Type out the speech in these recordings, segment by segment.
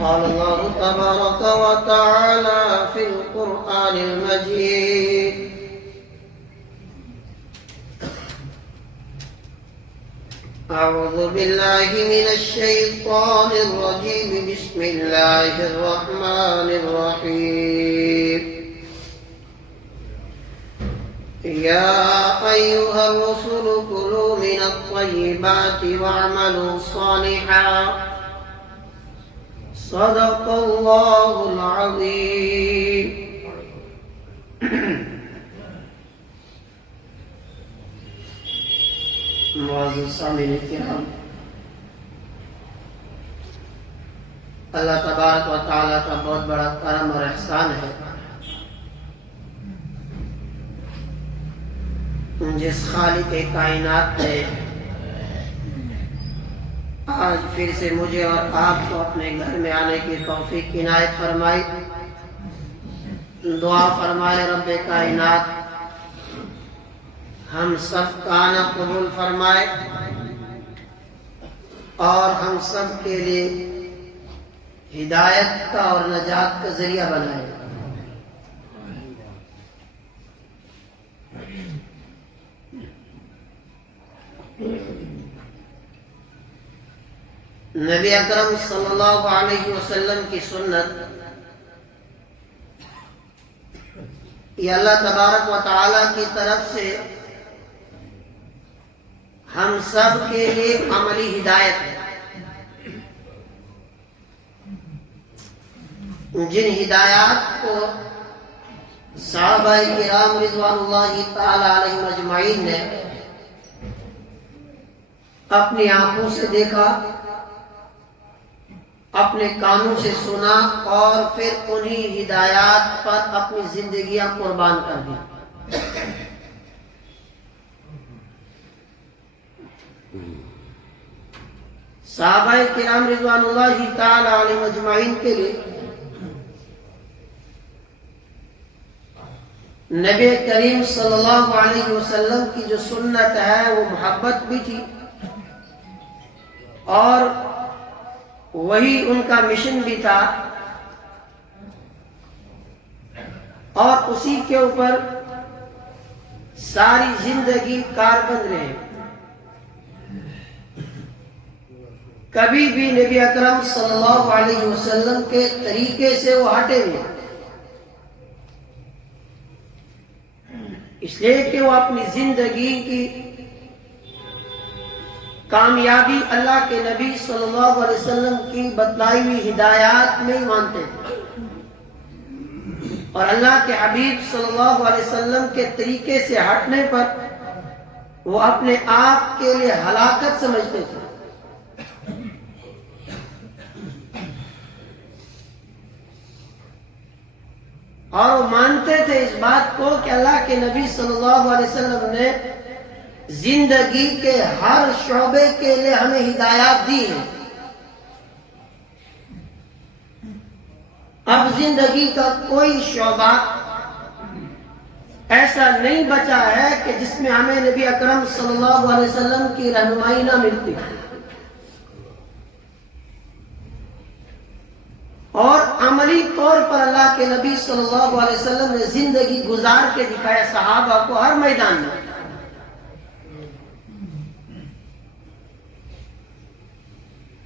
قال الله تبارك وتعالى في القرآن المجيد: أعوذ بالله من الشيطان الرجيم. بسم الله الرحمن الرحيم. يا أيها الرسل كلوا من الطيبات واعملوا صالحا صدق الله العظيم. معزز سامعین کرام، اللہ تبارک و تعالیٰ کا بہت بڑا کرم اور احسان ہے جس خالق کائنات نے آج پھر سے مجھے اور آپ کو اپنے گھر میں آنے کی توفیق عنایت فرمائی. دعا فرمائے رب کائنات ہم سب کا آنا قبول فرمائے اور ہم سب کے لیے ہدایت کا اور نجات کا ذریعہ بنائے. نبی اکرم صلی اللہ علیہ وسلم کی سنت یہ اللہ تبارک و تعالیٰ کی طرف سے ہم سب کے لیے عملی ہدایت ہے. جن ہدایات کو صحابہ کرام رضوان اللہ تعالی علیہم اجمعین نے اپنی آنکھوں سے دیکھا، اپنے کانوں سے سنا اور پھر انہی ہدایات پر اپنی زندگیاں قربان کر دی. صحابہ کرام رضوان اللہ تعالی علیہم اجمعین کے لیے نبی کریم صلی اللہ علیہ وسلم کی جو سنت ہے وہ محبت بھی تھی اور وہی ان کا مشن بھی تھا اور اسی کے اوپر ساری زندگی کاربند رہے. کبھی بھی نبی اکرم صلی اللہ علیہ وسلم کے طریقے سے وہ ہٹے نہیں، اس لیے کہ وہ اپنی زندگی کی کامیابی اللہ کے نبی صلی اللہ علیہ وسلم کی بتلائی ہوئی ہدایات میں ہی مانتے تھے اور اللہ کے حبیب صلی اللہ علیہ وسلم کے طریقے سے ہٹنے پر وہ اپنے آپ کے لیے ہلاکت سمجھتے تھے. اور وہ مانتے تھے اس بات کو کہ اللہ کے نبی صلی اللہ علیہ وسلم نے زندگی کے ہر شعبے کے لیے ہمیں ہدایات دی ہیں. اب زندگی کا کوئی شعبہ ایسا نہیں بچا ہے کہ جس میں ہمیں نبی اکرم صلی اللہ علیہ وسلم کی رہنمائی نہ ملتی اور عملی طور پر اللہ کے نبی صلی اللہ علیہ وسلم نے زندگی گزار کے دکھایا صحابہ کو ہر میدان میں.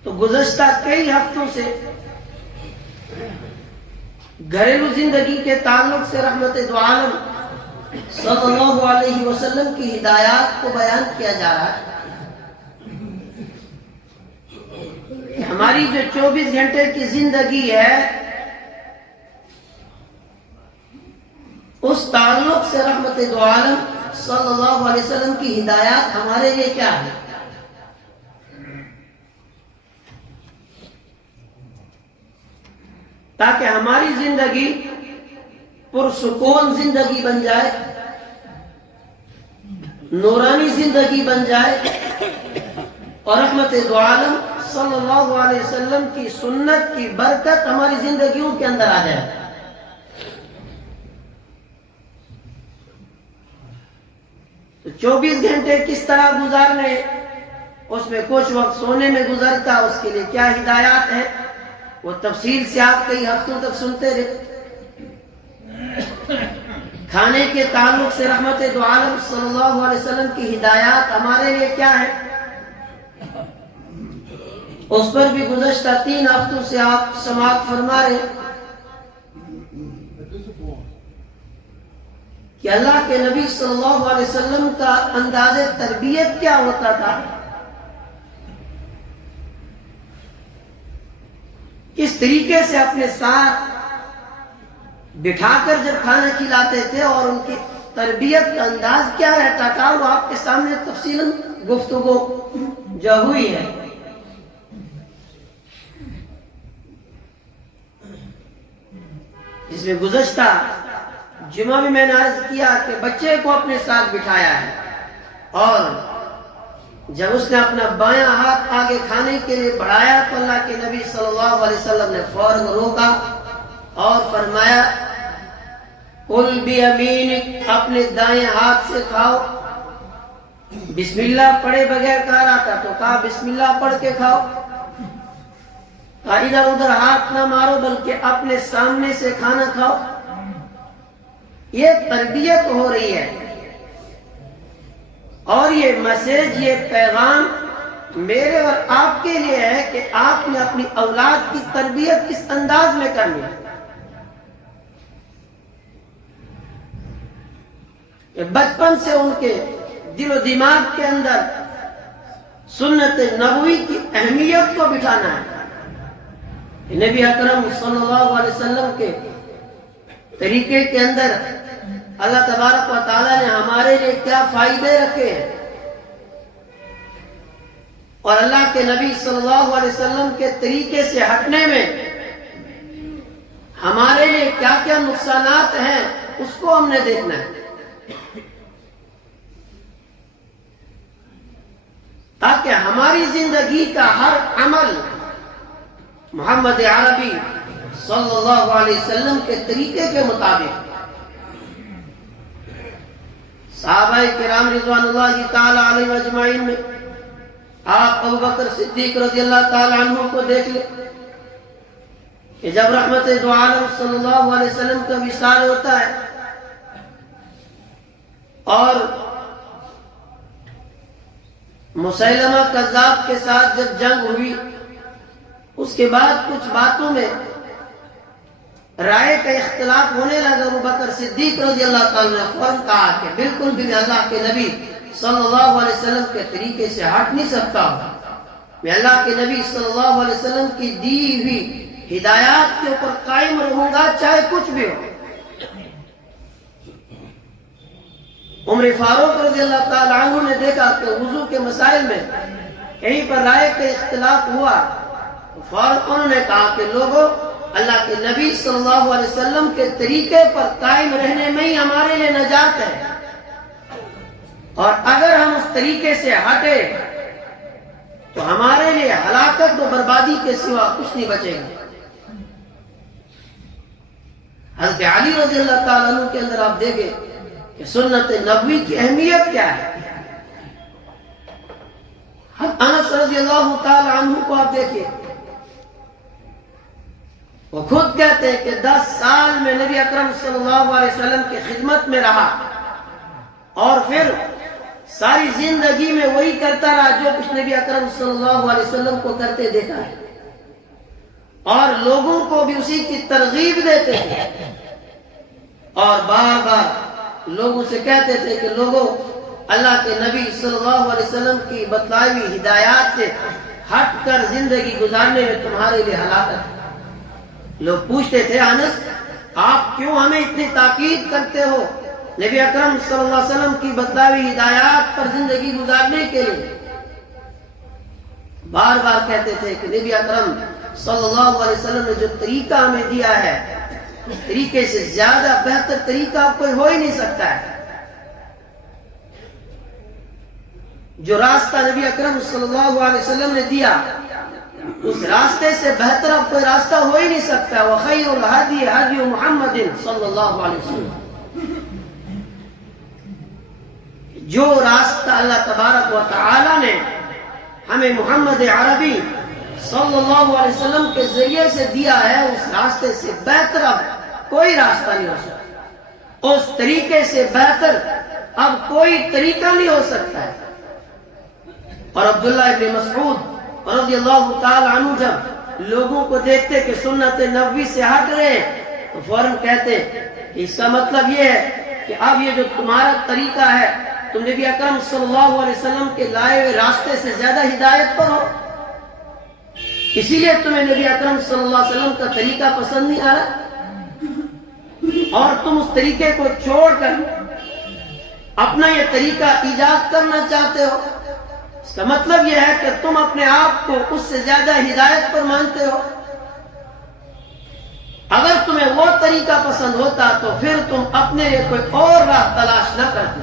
تو گزشتہ کئی ہفتوں سے گھریلو زندگی کے تعلق سے رحمت دو عالم صلی اللہ علیہ وسلم کی ہدایات کو بیان کیا جا رہا ہے کہ ہماری جو 24 گھنٹے کی زندگی ہے اس تعلق سے رحمت دو عالم صلی اللہ علیہ وسلم کی ہدایات ہمارے لیے کیا ہے. تاکہ ہماری زندگی پرسکون زندگی بن جائے، نورانی زندگی بن جائے اور رحمت دو عالم صلی اللہ علیہ وسلم کی سنت کی برکت ہماری زندگیوں کے اندر آ جائے. تو 24 گھنٹے کس طرح گزارنے، اس میں کچھ وقت سونے میں گزرتا، اس کے لیے کیا ہدایات ہے، وہ تفصیل سے آپ کئی ہفتوں تک سنتے رہے. کھانے کے تعلق سے رحمت دو عالم صلی اللہ علیہ وسلم کی ہدایات ہمارے لیے کیا ہے، اس پر بھی گزشتہ 3 ہفتوں سے آپ سماعت فرما رہے کہ اللہ کے نبی صلی اللہ علیہ وسلم کا انداز تربیت کیا ہوتا تھا، کس طریقے سے اپنے ساتھ بٹھا کر جب کھانا کھلاتے تھے اور ان کی تربیت کا انداز کیا رہتا تھا، وہ آپ کے سامنے تفصیلاً گفتگو جو ہوئی ہے. جس میں گزشتہ جمعہ میں نے عرض کیا کہ بچے کو اپنے ساتھ بٹھایا ہے اور جب اس نے اپنا بایاں ہاتھ آگے کھانے کے لیے بڑھایا تو اللہ کے نبی صلی اللہ علیہ وسلم نے فوراً روکا اور فرمایا قل بیمینک، اپنے دائیں ہاتھ سے کھاؤ. بسم اللہ پڑھے بغیر کھا رہا تھا تو کہا بسم اللہ پڑھ کے کھاؤ. کہا ادھر ادھر ہاتھ نہ مارو بلکہ اپنے سامنے سے کھانا کھاؤ. یہ تربیت ہو رہی ہے اور یہ میسج، یہ پیغام میرے اور آپ کے لیے ہے کہ آپ نے اپنی اولاد کی تربیت کس انداز میں کرنی ہے. بچپن سے ان کے دل و دماغ کے اندر سنت نبوی کی اہمیت کو بٹھانا ہے. نبی اکرم صلی اللہ علیہ وسلم کے طریقے کے اندر اللہ تبارک و تعالی نے ہمارے لیے کیا فائدے رکھے ہیں اور اللہ کے نبی صلی اللہ علیہ وسلم کے طریقے سے ہٹنے میں ہمارے لیے کیا کیا نقصانات ہیں، اس کو ہم نے دیکھنا ہے تاکہ ہماری زندگی کا ہر عمل محمد عربی صلی اللہ علیہ وسلم کے طریقے کے مطابق. صحابہ کرام رضوان اللہ تعالی علیہ اجمعین میں آپ ابو بکر صدیق رضی اللہ تعالی عنہ کو دیکھ لیں کہ جب رحمت دو عالم صلی اللہ علیہ وسلم کا وصال ہوتا ہے اور مسیلمہ کذاب کے ساتھ جب جنگ ہوئی، اس کے بعد کچھ باتوں میں رائے کا اختلاف ہونے لگا. ابو بکر صدیق رضی اللہ تعالیٰ نے فوراً کہا کہ بالکل بھی اللہ کے نبی صلی اللہ علیہ وسلم کے طریقے سے ہٹ نہیں سکتا، میں اللہ کے نبی صلی اللہ علیہ وسلم کی دی ہوئی ہدایات کے اوپر قائم رہوں گا چاہے کچھ بھی ہو. عمر فاروق رضی اللہ تعالیٰ عنہ نے دیکھا کہ وضو کے مسائل میں کہیں پر رائے کا اختلاف ہوا تو فوراً انہوں نے کہا کہ لوگوں، اللہ کے نبی صلی اللہ علیہ وسلم کے طریقے پر قائم رہنے میں ہی ہمارے لیے نجات ہے، اور اگر ہم اس طریقے سے ہٹے تو ہمارے لیے ہلاکت و بربادی کے سوا کچھ نہیں بچے گا. حضرت علی رضی اللہ تعالیٰ عنہ کے اندر آپ دیکھیں کہ سنت نبوی کی اہمیت کیا ہے. انس رضی اللہ تعالی عنہ کو آپ دیکھیں، وہ خود کہتے ہیں کہ 10 سال میں نبی اکرم صلی اللہ علیہ وسلم کی خدمت میں رہا اور پھر ساری زندگی میں وہی کرتا رہا جو کچھ نبی اکرم صلی اللہ علیہ وسلم کو کرتے دیکھا ہے اور لوگوں کو بھی اسی کی ترغیب دیتے تھے اور بار بار لوگوں سے کہتے تھے کہ لوگوں، اللہ کے نبی صلی اللہ علیہ وسلم کی بتلائی ہوئی ہدایات سے ہٹ کر زندگی گزارنے میں تمہارے لیے ہلاکت ہے. لوگ پوچھتے تھے انس، آپ کیوں ہمیں اتنی تاکید کرتے ہو نبی اکرم صلی اللہ علیہ وسلم کی بتلائی ہوئی ہدایات پر زندگی گزارنے کے لیے؟ بار بار کہتے تھے کہ نبی اکرم صلی اللہ علیہ وسلم نے جو طریقہ ہمیں دیا ہے اس طریقے سے زیادہ بہتر طریقہ کوئی ہو ہی نہیں سکتا ہے. جو راستہ نبی اکرم صلی اللہ علیہ وسلم نے دیا اس راستے سے بہتر اب کوئی راستہ ہو ہی نہیں سکتا. وَخَيْرُ الْهَدِيِ هَدْيُ مُحَمَّدٍ صلی اللہ علیہ وسلم. جو راستہ اللہ تبارک و تعالی نے ہمیں محمد عربی صلی اللہ علیہ وسلم کے ذریعے سے دیا ہے، اس راستے سے بہتر اب کوئی راستہ نہیں ہو سکتا، اس طریقے سے بہتر اب کوئی طریقہ نہیں ہو سکتا ہے۔ اور عبداللہ ابن مسعود رضی اللہ تعالی عنہ جب لوگوں کو دیکھتے کہ سنت نبوی سے ہٹ رہے تو فوراً کہتے کہ اس کا مطلب یہ ہے کہ اب یہ جو تمہارا طریقہ ہے تم نبی اکرم صلی اللہ علیہ وسلم کے لائے ہوئے راستے سے زیادہ ہدایت پر ہو، اسی لیے تمہیں نبی اکرم صلی اللہ علیہ وسلم کا طریقہ پسند نہیں آ رہا اور تم اس طریقے کو چھوڑ کر اپنا یہ طریقہ ایجاد کرنا چاہتے ہو۔ اس کا مطلب یہ ہے کہ تم اپنے آپ کو اس سے زیادہ ہدایت پر مانتے ہو۔ اگر تمہیں وہ طریقہ پسند ہوتا تو پھر تم اپنے لیے کوئی اور راہ تلاش نہ کرتے۔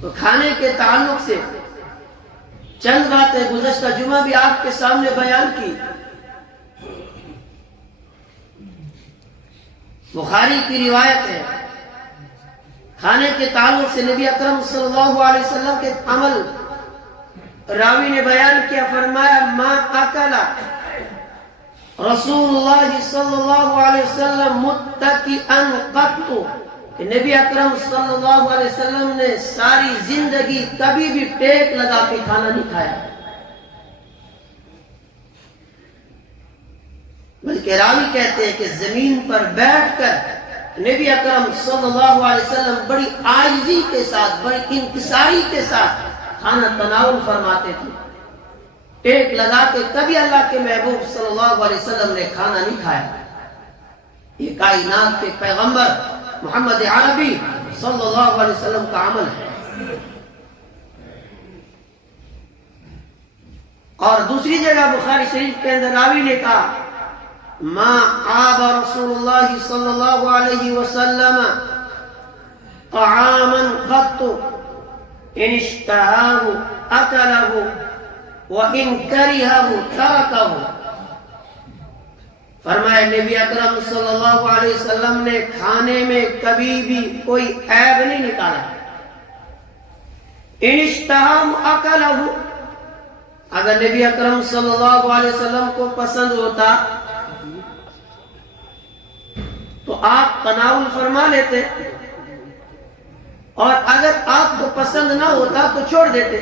تو کھانے کے تعلق سے چند باتیں گزشتہ جمعہ بھی آپ کے سامنے بیان کی۔ بخاری کی روایت ہے، کھانے کے تعلق سے نبی اکرم صلی اللہ علیہ وسلم کے عمل راوی نے بیان کیا، فرمایا ما اکل رسول اللہ صلی اللہ علیہ وسلم متکئا قط، کہ نبی اکرم صلی اللہ علیہ وسلم نے ساری زندگی کبھی بھی ٹیک لگا کے کھانا نہیں کھایا، بلکہ راوی کہتے ہیں کہ زمین پر بیٹھ کر نبی اکرم صلی اللہ علیہ وسلم بڑی عاجزی کے ساتھ، بڑی انکساری کے ساتھ کھانا تناول فرماتے تھے۔ ٹیک لگا کے کبھی اللہ کے محبوب صلی اللہ علیہ وسلم نے کھانا نہیں کھایا۔ یہ کائنات کے پیغمبر محمد عربی صلی اللہ علیہ وسلم کا عمل ہے۔ اور دوسری جگہ بخاری شریف کے اندر راوی نے کہا ما عاب رسول اللہ صلی اللہ علیہ وسلم طعاما قط ان اشتهاه اکلہ وان کرہہ ترکہ، فرمایا نبی اکرم صلی اللہ علیہ وسلم نے کھانے میں کبھی بھی کوئی عیب نہیں نکالا۔ ان اشتہاہ اکلہ، اگر نبی اکرم صلی اللہ علیہ وسلم کو پسند ہوتا تو آپ تناول فرما لیتے، اور اگر آپ کو پسند نہ ہوتا تو چھوڑ دیتے،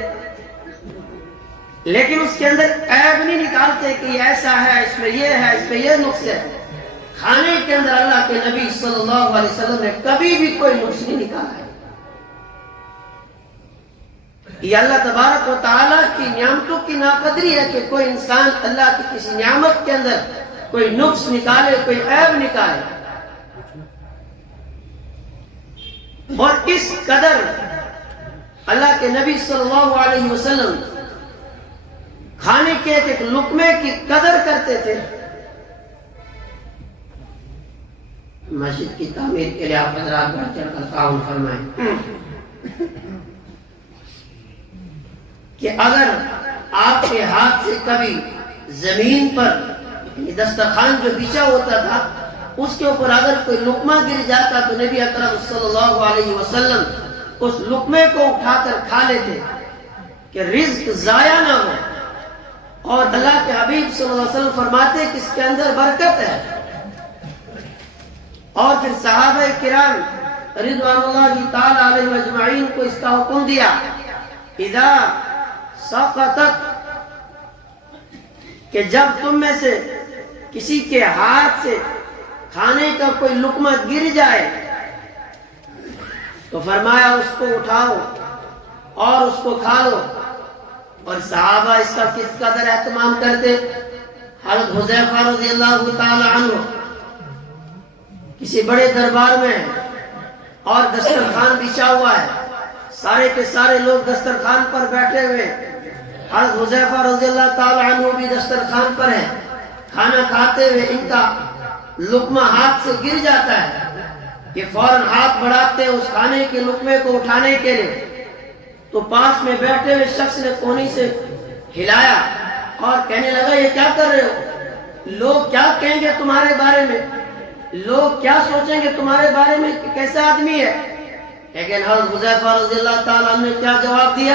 لیکن اس کے اندر عیب نہیں نکالتے کہ یہ ایسا ہے، اس میں یہ ہے، اس میں یہ نقص ہے۔ کھانے کے اندر اللہ کے نبی صلی اللہ علیہ وسلم نے کبھی بھی کوئی نقص نہیں نکالا ہے۔ یہ اللہ تبارک و تعالیٰ کی نعمتوں کی ناقدری ہے کہ کوئی انسان اللہ کی کسی نعمت کے اندر کوئی نقص نکالے، کوئی عیب نکالے۔ اور اس قدر اللہ کے نبی صلی اللہ علیہ وسلم کھانے کے ایک لقمے کی قدر کرتے تھے۔ مسجد کی تعمیر کے لیے آپ حضرات بڑھ چڑھ کر تعاون فرمائیں کہ اگر آپ کے ہاتھ سے کبھی زمین پر دسترخوان جو بچھا ہوتا تھا اس کے اوپر اگر کوئی لقمہ گر جاتا تو نبی اکرم صلی اللہ علیہ وسلم اس لقمے کو اٹھا کر کھا لیتے کہ رزق ضائع نہ ہو، اور اللہ کے حبیب صلی اللہ علیہ وسلم فرماتے کہ اس کے اندر برکت ہے۔ اور پھر صحابہ کرام رضوان اللہ تعالی علیہم اجمعین کو اس کا حکم دیا اذا سقطت، کہ جب تم میں سے کسی کے ہاتھ سے کھانے کا کوئی لقمہ گر جائے تو فرمایا اس کو اٹھاؤ اور اس کو کھا لو۔ اور صحابہ اس کا کس قدر اہتمام کرتے۔ حضرت حذیفہ رضی اللہ تعالی عنہ کسی بڑے دربار میں اور دسترخوان بچھا ہوا ہے، سارے کے سارے لوگ دسترخوان پر بیٹھے ہوئے، حضرت حذیفہ رضی اللہ تعالی عنہ بھی دسترخوان پر ہیں، کھانا کھاتے ہوئے ان کا لقمہ ہاتھ سے گر جاتا ہے، یہ فوراً ہاتھ بڑھاتے اس کھانے کے لقمے کو اٹھانے کے لیے، تو پاس میں بیٹھے ہوئے شخص نے کونی سے ہلایا اور کہنے لگا یہ کیا کر رہے ہو، لوگ کیا کہیں گے تمہارے بارے میں، لوگ کیا سوچیں گے تمہارے بارے میں کہ کیسا آدمی ہے۔ لیکن حضرت حذیفہ رضی اللہ تعالیٰ عنہ نے کیا جواب دیا،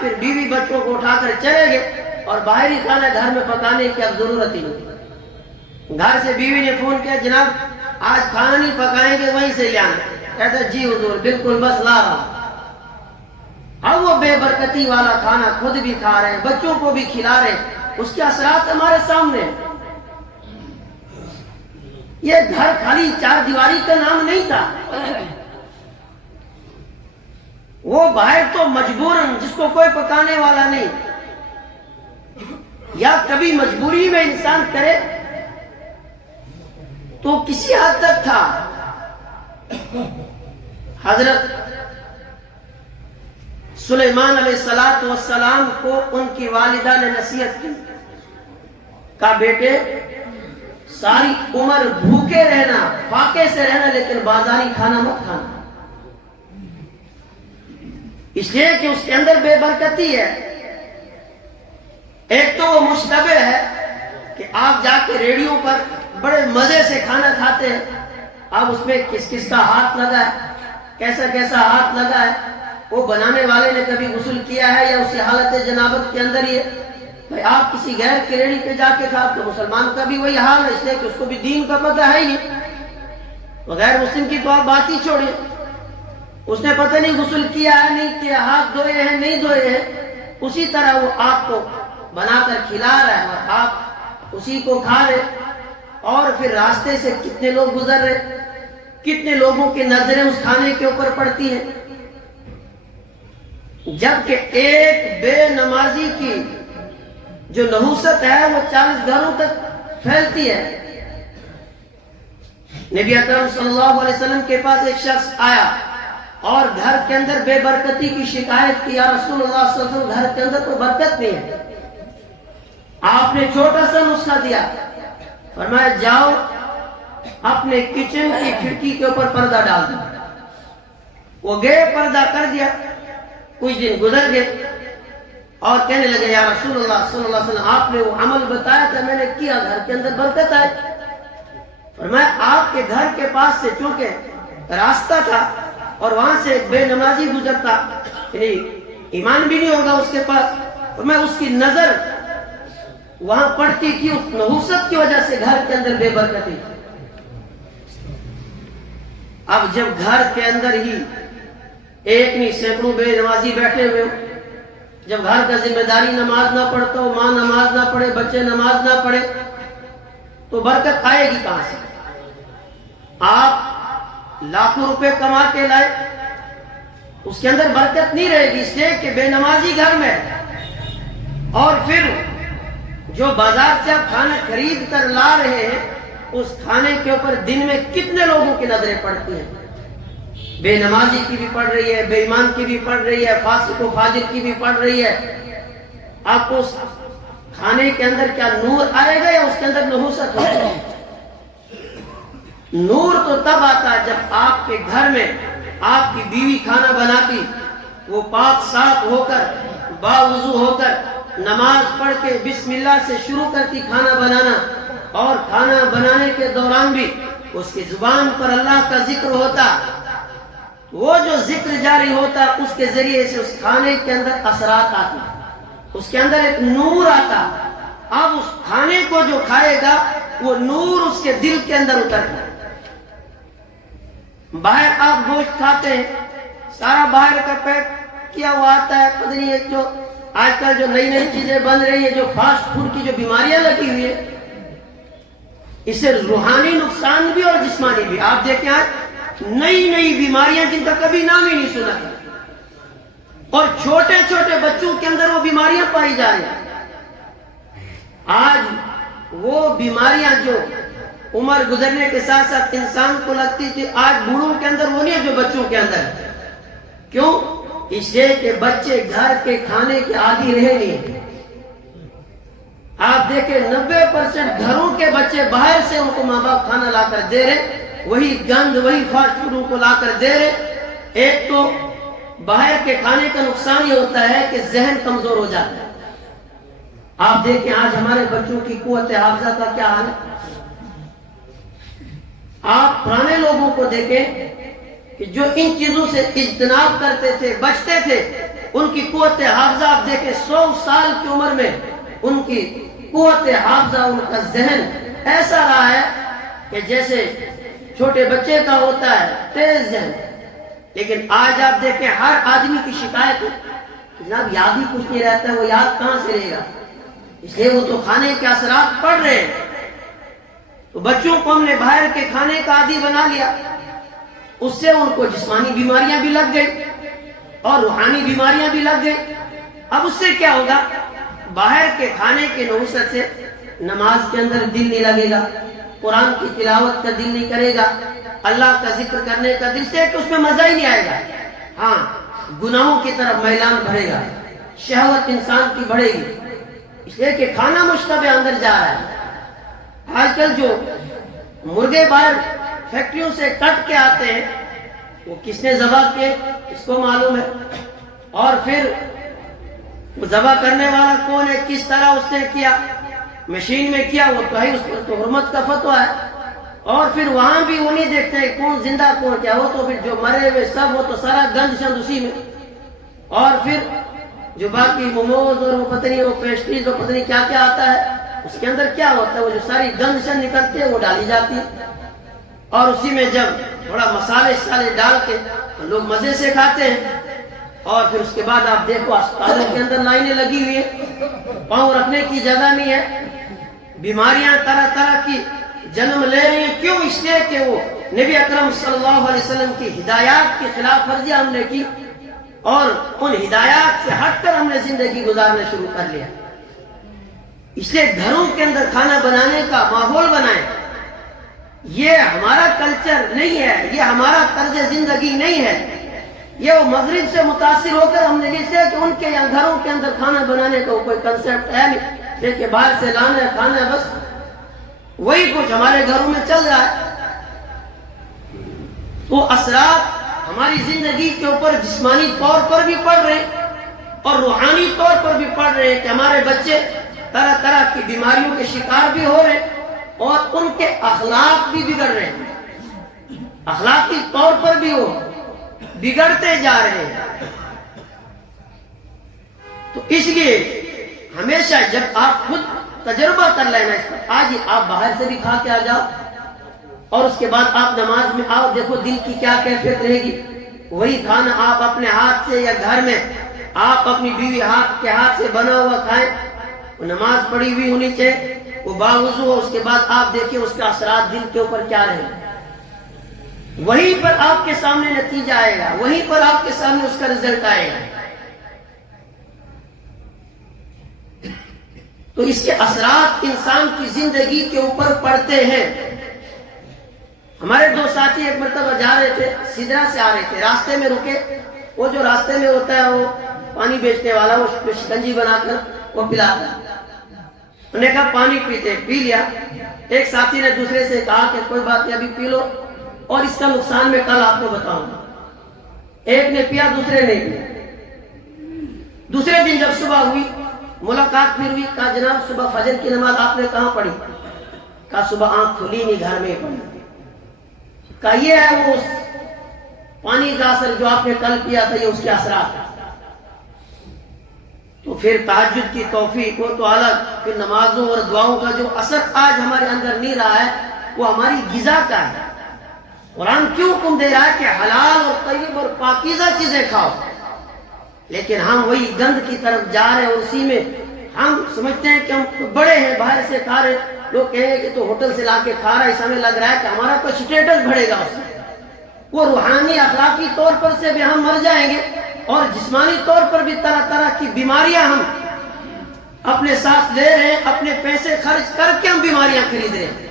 پھر بیوی بچوں کو اٹھا کر چلے گئے اور باہری کھانا گھر میں پکانے کی اب ضرورت ہی نہیں. گھر سے بیوی نے فون کیا جناب آج کھانا نہیں پکائیں گے وہیں سے لے آنا. کہتا جی حضور بالکل بس لا رہا. اب وہ بے برکتی والا کھانا خود بھی کھا رہے ہیں بچوں کو بھی کھلا رہے ہیں, اس کے اثرات ہمارے سامنے. یہ گھر خالی چار دیواری کا نام نہیں تھا, وہ باہر تو مجبوراً جس کو کوئی پکانے والا نہیں یا کبھی مجبوری میں انسان کرے تو کسی حد تک تھا. حضرت سلیمان علیہ السلام کو ان کی والدہ نے نصیحت کی, کہا بیٹے ساری عمر بھوکے رہنا فاقے سے رہنا لیکن بازاری کھانا مت کھانا, اس لیے کہ اس کے اندر بے برکتی ہے. ایک تو وہ مشتبہ ہے کہ آپ جا کے ریڈیو پر بڑے مزے سے کھانا کھاتے ہیں, اب اس میں کس کس کا ہاتھ لگا ہے, کیسا کیسا ہاتھ لگا ہے, وہ بنانے والے نے کبھی غسل کیا ہے یا اسی حالت جنابت کے اندر ہی ہے. بھائی آپ کسی غیر کی ریڑھی پہ جا کے کھا تو مسلمان کا بھی وہی حال ہے, اس لیے کہ اس کو بھی دین کا پتہ ہے ہی نہیں. غیر مسلم کی تو آپ بات ہی چھوڑیے, اس نے پتہ نہیں غسل کیا ہے نہیں کیا, ہاتھ دھوئے ہیں نہیں دھوئے ہیں, اسی طرح وہ آپ کو بنا کر کھلا رہا ہے اور آپ اسی کو کھا رہے. اور پھر راستے سے کتنے لوگ گزر رہے, کتنے لوگوں کی نظریں اس کھانے کے اوپر پڑتی ہیں, جبکہ ایک بے نمازی کی جو نحوست ہے وہ 40 گھروں تک پھیلتی ہے. نبی اکرم صلی اللہ علیہ وسلم کے پاس ایک شخص آیا اور گھر کے اندر بے برکتی کی شکایت کی, یا رسول اللہ صلی اللہ علیہ وسلم گھر کے اندر کوئی برکت نہیں ہے. آپ نے چھوٹا سا نسخہ دیا, فرمایا جاؤ اپنے کچن کی کھڑکی کے اوپر پردہ ڈال دو. وہ گئے پردہ کر دیا, کچھ دن گزر گئے اور کہنے لگے یا رسول اللہ صلی اللہ علیہ وسلم آپ نے وہ عمل بتایا تھا میں نے کیا, گھر کے اندر برکت آئی. فرمایا آپ کے گھر کے پاس سے چونکہ راستہ تھا اور وہاں سے ایک بے نمازی گزرتا, یعنی ایمان بھی نہیں ہوگا اس کے پاس, فرمایا اس کی نظر وہاں پڑتی تھی, اس نحوست کی وجہ سے گھر کے اندر بے برکتی. اب جب گھر کے اندر ہی ایک نہیں سینکڑوں بے نمازی بیٹھے ہوئے, جب گھر کا ذمہ داری نماز نہ پڑھتا ہو, ماں نماز نہ پڑھے, بچے نماز نہ پڑھے, تو برکت آئے گی کہاں سے؟ آپ لاکھوں روپے کما کے لائے, اس کے اندر برکت نہیں رہے گی, اس لیے کہ بے نمازی گھر میں. اور پھر جو بازار سے آپ کھانا خرید کر لا رہے ہیں اس کھانے کے اوپر دن میں کتنے لوگوں کی نظریں پڑتی ہیں, بے نمازی کی بھی پڑ رہی ہے, بے ایمان کی بھی پڑ رہی ہے, فاسق و فاجر کی بھی پڑ رہی ہے. آپ کو اس کھانے کے اندر کیا نور آئے گا یا اس کے اندر نحوست ہوگی؟ نور تو تب آتا جب آپ کے گھر میں آپ کی بیوی کھانا بناتی, وہ پاک صاف ہو کر باوضو ہو کر نماز پڑھ کے بسم اللہ سے شروع کرتی کھانا بنانا, اور کھانا بنانے کے دوران بھی اس کی زبان پر اللہ کا ذکر ہوتا. وہ جو ذکر جاری ہوتا اس کے ذریعے سے اس کھانے کے اندر اثرات آتے, اس کے اندر ایک نور آتا. اب اس کھانے کو جو کھائے گا وہ نور اس کے دل کے اندر اترتا. باہر آپ گوشت کھاتے ہیں, سارا باہر کا پیک کیا ہوا آتا ہے, پتہ نہیں ایک جو آج کل جو نئی نئی چیزیں بن رہی ہے, جو فاسٹ فوڈ کی جو بیماریاں لگی ہوئی ہے, اس سے روحانی نقصان بھی اور جسمانی بھی. آپ دیکھیں آج نئی نئی بیماریاں جن کا کبھی نام ہی نہیں سنا تھا, اور چھوٹے چھوٹے بچوں کے اندر وہ بیماریاں پائی جا رہی ہیں. آج وہ بیماریاں جو عمر گزرنے کے ساتھ ساتھ انسان کو لگتی تھی, آج بوڑھوں کے اندر وہ نہیں ہے جو بچوں کے اندر. کیوں؟ اس لیے کہ بچے گھر کے کھانے کے عادی رہے نہیں. آپ دیکھیں 90% گھروں کے بچے باہر سے ان کو ماں باپ کھانا لا کر دے رہے, وہی گند وہی فاسٹ فوڈ کو لا کر دے رہے. ایک تو باہر کے کھانے کا نقصان یہ ہوتا ہے کہ ذہن کمزور ہو جاتا ہے. آپ دیکھیں آج ہمارے بچوں کی قوت حافظہ کا کیا حال ہے. آپ پرانے لوگوں کو دیکھیں کہ جو ان چیزوں سے اجتناب کرتے تھے, بچتے تھے, ان کی قوت حافظہ آپ دیکھیں 100 سال کی عمر میں ان کی قوت حافظہ، ان کا ذہن ایسا رہا ہے کہ جیسے چھوٹے بچے کا ہوتا ہے، تیز ذہن۔ لیکن آج آپ دیکھیں ہر آدمی کی شکایت ہے جناب یاد ہی کچھ نہیں رہتا ہے، وہ یاد کہاں سے رہے گا؟ اس لیے وہ تو کھانے کے اثرات پڑ رہے ہیں۔ تو بچوں کو ہم نے باہر کے کھانے کا عادی بنا لیا، اس سے ان کو جسمانی بیماریاں بھی لگ گئی اور روحانی بیماریاں بھی لگ گئی۔ اب اس سے کیا ہوگا؟ باہر کے کھانے کے نوست سے نماز کے اندر دل نہیں لگے گا، قرآن کی تلاوت کا دل نہیں کرے گا، اللہ کا ذکر کرنے کا دل سے کہ اس میں مزہ ہی نہیں آئے گا۔ ہاں، گناہوں کی طرف میلان بڑھے گا، شہوت انسان کی بڑھے گی، اس لیے کہ کھانا مشتبہ اندر جا رہا ہے۔ آج کل جو مرغے باہر فیکٹریوں سے کٹ کے آتے ہیں وہ کس نے ذبح کیے اس کو معلوم ہے، اور پھر وہ ذبح کرنے والا کون ہے، کس طرح اس نے کیا، مشین میں کیا، وہ تو ہے، اس پر تو حرمت کا فتویٰ ہے۔ اور پھر وہاں بھی وہ نہیں دیکھتے کون زندہ کون کیا، وہ تو پھر جو مرے ہوئے سب وہ تو سارا گند شند اسی میں، اور پھر جو باقی موموز اور وہ پتہ نہیں وہ پیسٹریز اور پتہ نہیں کیا کیا آتا ہے اس کے اندر کیا ہوتا ہے، وہ جو ساری گند شند نکلتی ہے وہ ڈالی جاتی ہے، اور اسی میں جب تھوڑا مسالے ڈال کے لوگ مزے سے کھاتے ہیں۔ اور پھر اس کے بعد آپ دیکھو اسپتالوں کے اندر لائنیں لگی ہوئی ہیں، پاؤں رکھنے کی جگہ نہیں ہے، بیماریاں طرح طرح کی جنم لے رہی ہیں۔ کیوں؟ اس لیے کہ وہ نبی اکرم صلی اللہ علیہ وسلم کی ہدایات کی خلاف ورزی ہم نے کی، اور ان ہدایات سے ہٹ کر ہم نے زندگی گزارنا شروع کر لیا۔ اس لیے گھروں کے اندر کھانا بنانے کا ماحول بنائیں، یہ ہمارا کلچر نہیں ہے، یہ ہمارا طرز زندگی نہیں ہے، یہ وہ مغرب سے متاثر ہو کر ہم نے لیا کہ ان کے گھروں کے اندر کھانا بنانے کا کوئی کنسیپٹ ہے نہیں، لیکن باہر سے لانا ہے کھانا ہے، بس وہی کچھ ہمارے گھروں میں چل رہا ہے۔ تو اثرات ہماری زندگی کے اوپر جسمانی طور پر بھی پڑ رہے ہیں اور روحانی طور پر بھی پڑ رہے ہیں کہ ہمارے بچے طرح طرح کی بیماریوں کے شکار بھی ہو رہے ہیں اور ان کے اخلاق بھی بگڑ رہے ہیں، اخلاقی طور پر بھی وہ بگڑتے جا رہے ہیں۔ تو اس لیے ہمیشہ جب آپ خود تجربہ کر لینا اس پر، آج ہی آپ باہر سے بھی کھا کے آ جاؤ اور اس کے بعد آپ نماز میں آؤ، دیکھو دل کی کیا کیفیت رہے گی۔ وہی کھانا آپ اپنے ہاتھ سے یا گھر میں آپ اپنی بیوی ہاتھ کے ہاتھ سے بنا ہوا کھائیں، وہ نماز پڑھی ہوئی ہونی چاہیے، وہ باوضو ہو، اس کے بعد آپ دیکھیں اس کا اثرات دل کے اوپر کیا رہے گا۔ وہیں پر آپ کے سامنے نتیجہ آئے گا، وہیں پر آپ کے سامنے اس کا رزلٹ آئے گا۔ تو اس کے اثرات انسان کی زندگی کے اوپر پڑتے ہیں۔ ہمارے دو ساتھی ایک مرتبہ جا رہے تھے، سدرا سے آ رہے تھے، راستے میں رکے، وہ جو راستے میں ہوتا ہے وہ پانی بیچنے والا، وہ شکنجی بنا کر وہ پلاتا ہے، انہوں نے کہا پانی پیتے، پی لیا۔ ایک ساتھی نے دوسرے سے کہا کہ کوئی بات نہیں ابھی پی لو اور اس کا نقصان میں کل آپ کو بتاؤں گا۔ ایک نے پیا، دوسرے نے پیا۔ دوسرے دن جب صبح ہوئی ملاقات پھر ہوئی، کہا جناب صبح فجر کی نماز آپ نے کہاں پڑھی؟ کہا صبح آنکھ کھلی نہیں، گھر میں پڑھی۔ کہا یہ ہے وہ پانی کا اثر جو آپ نے کل پیا تھا، یہ اس کے اثرات۔ تو پھر تہجد کی توفیق وہ تو الگ، پھر نمازوں اور دعاؤں کا جو اثر آج ہمارے اندر نہیں رہا ہے وہ ہماری غذا کا ہے۔ قرآن کیوں حکم دے رہا ہے کہ حلال اور طیب اور پاکیزہ چیزیں کھاؤ، لیکن ہم وہی گند کی طرف جا رہے ہیں، اور اسی میں ہم سمجھتے ہیں کہ ہم بڑے ہیں، باہر سے کھا رہے، لوگ کہیں گے کہ تو ہوٹل سے لا کے کھا رہا ہے، اس ہمیں لگ رہا ہے کہ ہمارا کوئی سٹیٹس بڑھے گا اس سے، وہ روحانی اخلاقی طور پر سے بھی ہم مر جائیں گے، اور جسمانی طور پر بھی طرح طرح کی بیماریاں ہم اپنے ساتھ لے رہے ہیں، اپنے پیسے خرچ کر کے ہم بیماریاں خرید رہے ہیں،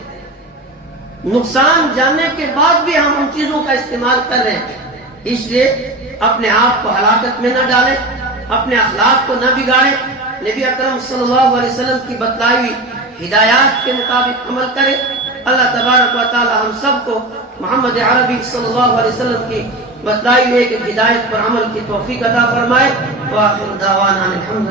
نقصان جاننے کے بعد بھی ہم ان چیزوں کا استعمال کر رہے ہیں۔ اس لیے اپنے آپ کو ہلاکت میں نہ ڈالیں، اپنے اخلاق کو نہ بگاڑیں، نبی اکرم صلی اللہ علیہ وسلم کی بتلائی ہوئی ہدایات کے مطابق عمل کریں۔ اللہ تبارک و تعالی ہم سب کو محمد عربی صلی اللہ علیہ وسلم کی بتلائی ہوئی ایک ہدایت پر عمل کی توفیق عطا فرمائے۔ وآخر دعوانا الحمد